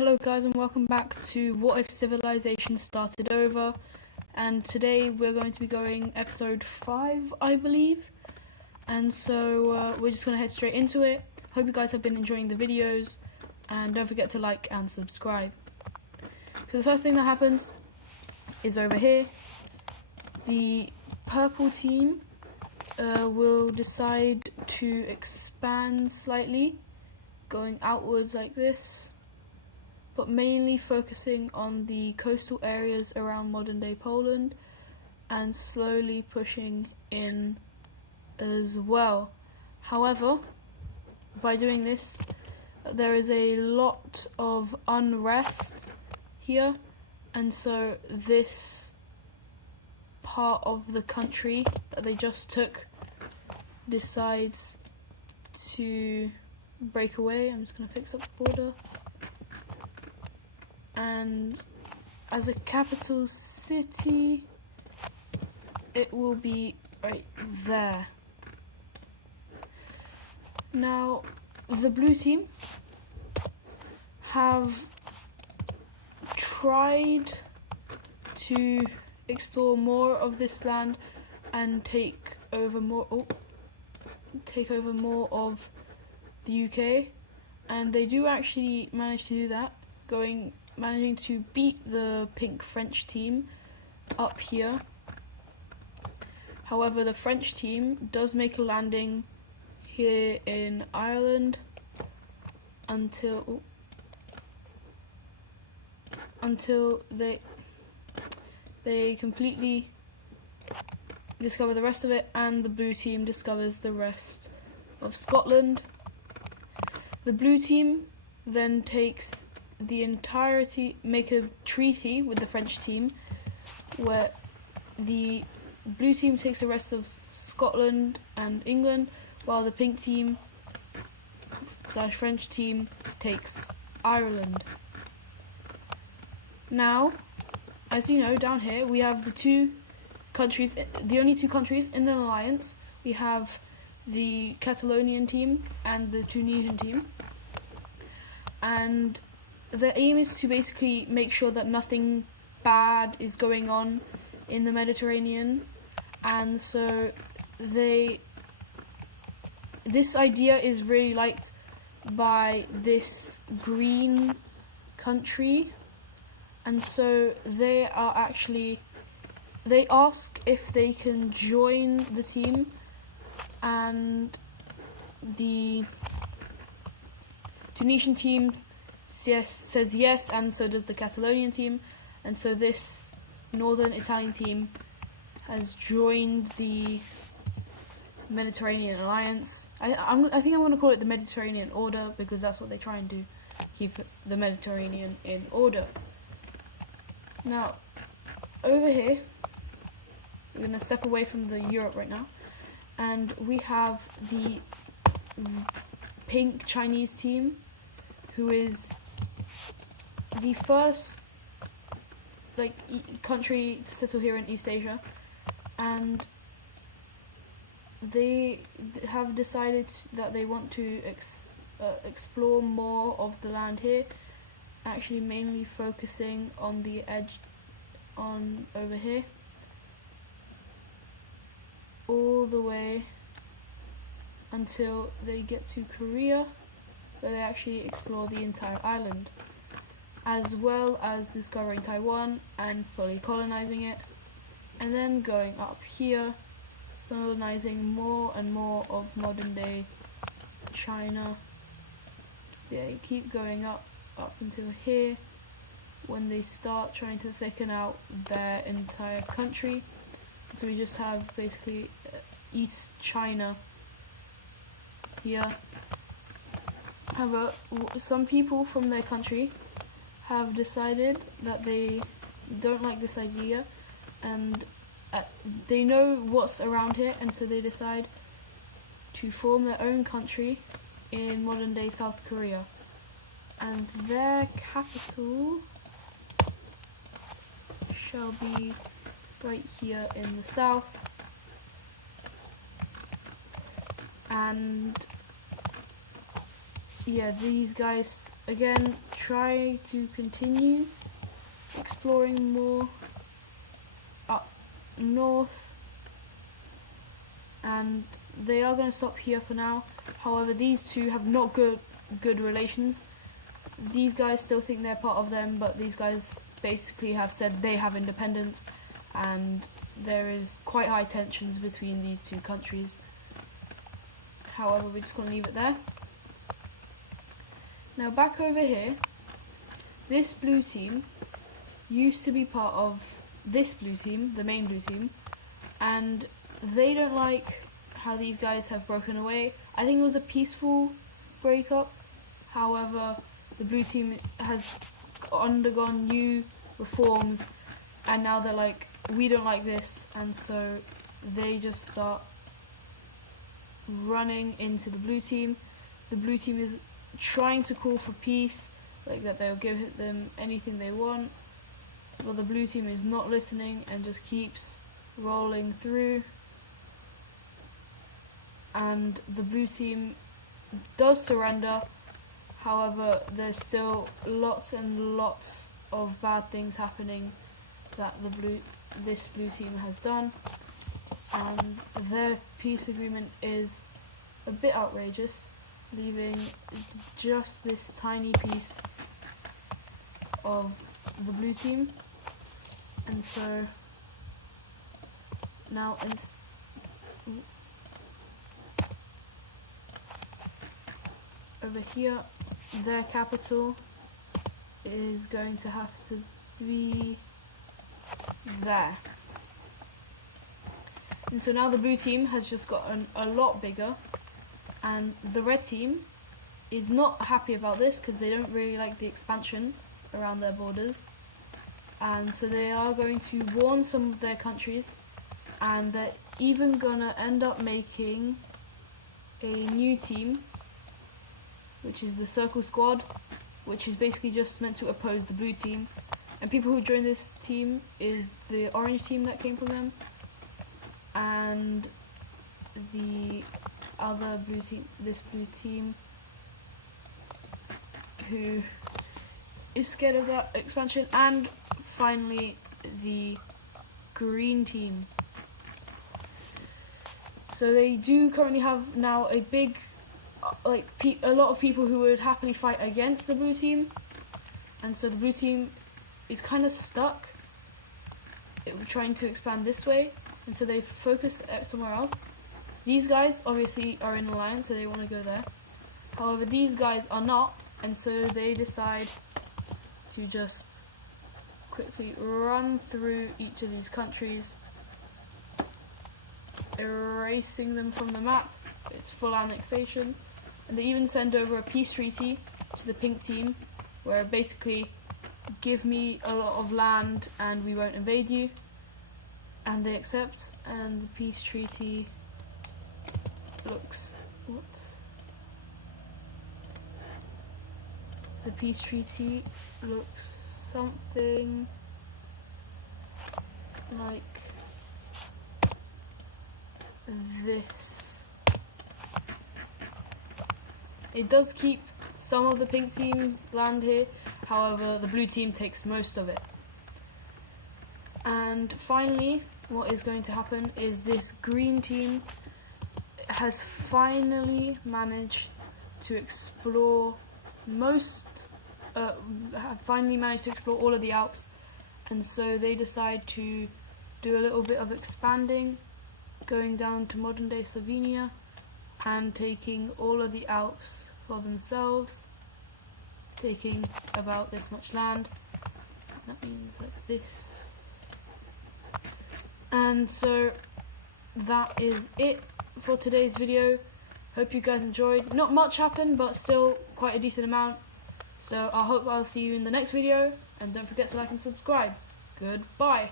Hello guys and welcome back to What If Civilization Started Over, and today we're going to be going episode 5 I believe, and so we're just going to head straight into it. Hope you guys have been enjoying the videos and don't forget to like and subscribe. So the first thing that happens is over here. The purple team will decide to expand slightly, going outwards like this, but mainly focusing on the coastal areas around modern-day Poland and slowly pushing in as well. However, by doing this, there is a lot of unrest here, and so this part of the country that they just took decides to break away. I'm just going to fix up the border. And as a capital city, it will be right there. Now, the blue team have tried to explore more of this land and take over more of the UK, and they do actually manage to do that, managing to beat the pink French team up here. However, the French team does make a landing here in Ireland until they completely discover the rest of it, and the blue team discovers the rest of Scotland. The blue team then make a treaty with the French team, where the blue team takes the rest of Scotland and England, while the pink team / French team takes Ireland. Now, as you know, down here we have the only two countries in an alliance. We have the Catalonian team and the Tunisian team, and the aim is to basically make sure that nothing bad is going on in the Mediterranean, and so this idea is really liked by this green country, and so they ask if they can join the team, and the Tunisian team says yes, and so does the Catalonian team, and so this northern Italian team has joined the Mediterranean Alliance. I think I'm going to call it the Mediterranean Order, because that's what they try and do, keep the Mediterranean in order. Now, over here, we're going to step away from the Europe right now, and we have the pink Chinese team, who is the first country to settle here in East Asia, and they have decided that they want to explore more of the land here, actually mainly focusing on the edge over here, all the way until they get to Korea, where they actually explore the entire island, as well as discovering Taiwan and fully colonizing it, and then going up here, colonizing more and more of modern day China. They keep going up until here, when they start trying to thicken out their entire country. So we just have basically East China here. However, some people from their country have decided that they don't like this idea, and they know what's around here, and so they decide to form their own country in modern day South Korea, and their capital shall be right here in the south, and yeah, these guys again try to continue exploring more up north, and they are going to stop here for now. However, these two have not good relations. These guys still think they're part of them, but these guys basically have said they have independence, and there is quite high tensions between these two countries. However, we're just going to leave it there. Now back over here, this blue team used to be part of this blue team, the main blue team, and they don't like how these guys have broken away. I think it was a peaceful breakup. However, the blue team has undergone new reforms, and now they're like, we don't like this, and so they just start running into the blue team. The blue team is trying to call for peace, like that they'll give them anything they want, but the blue team is not listening and just keeps rolling through. And the blue team does surrender. However, there's still lots and lots of bad things happening that this blue team has done, and their peace agreement is a bit outrageous, leaving just this tiny piece of the blue team. And so now over here, their capital is going to have to be there. And so now the blue team has just gotten a lot bigger, and the red team is not happy about this because they don't really like the expansion around their borders, and so they are going to warn some of their countries, and they're even gonna end up making a new team, which is the Circle Squad, which is basically just meant to oppose the blue team. And people who join this team is the orange team that came from them, and the other blue team, this blue team, who is scared of that expansion, and finally the green team. So they do currently have now a big, a lot of people who would happily fight against the blue team, and so the blue team is kind of stuck trying to expand this way, and so they focus somewhere else. These guys obviously are in alliance, so they want to go there. However, these guys are not, and so they decide to just quickly run through each of these countries, erasing them from the map. It's full annexation, and they even send over a peace treaty to the pink team, where basically, give me a lot of land and we won't invade you, and they accept. And the peace treaty looks the peace treaty looks something like this. It does keep some of the pink team's land here, however the blue team takes most of it. And finally, what is going to happen is this green team has finally managed to explore all of the Alps, and so they decide to do a little bit of expanding, going down to modern day Slovenia and taking all of the Alps for themselves, taking about this much land. That means like this. And so that is it for today's video. Hope you guys enjoyed. Not much happened, but still quite a decent amount. So I hope I'll see you in the next video, and don't forget to like and subscribe. Goodbye.